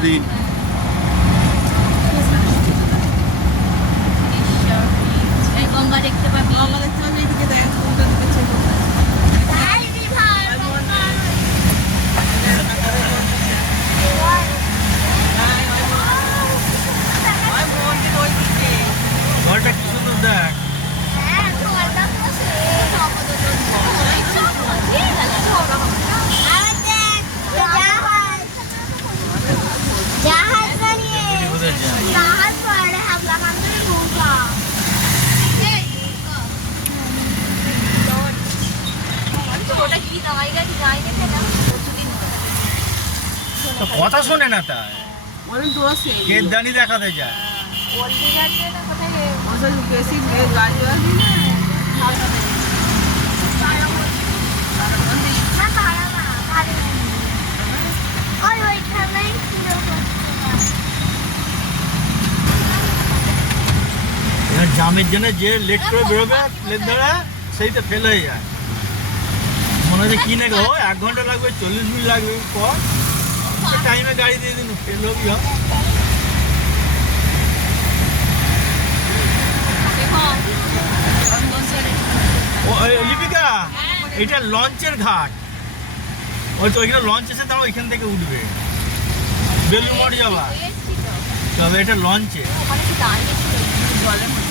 নদী। গঙ্গা দেখতে পাবি, গঙ্গা দেখতে পাবি, এদিকে দেখ কোনটা দিকে ছিল। ঘরটা কি সুন্দর দেখ। তো কথা শোনে না তাই, অনেক দূর আছে। কেদানি দেখাতে যায়। বেশি গাড়ি আসবি না। এবার জামের জন্য যে লেট করে বেরোবে প্লেন ধরে সেই তো ফেল হয়ে যায়। মনে হচ্ছে কি না গো 1 ঘন্টা লাগবে, 40 মিনিট লাগবে, পর টাইমে গাড়ি দিয়ে দিন, ফেল হবি। ও লিপিকা, এটা লঞ্চের ঘাট। ওই তো ওইখানে লঞ্চ এসে দাঁড়া, ওইখান থেকে উঠবে বেলুর মঠ যাবা, তবে এটা লঞ্চে। জলের মধ্যে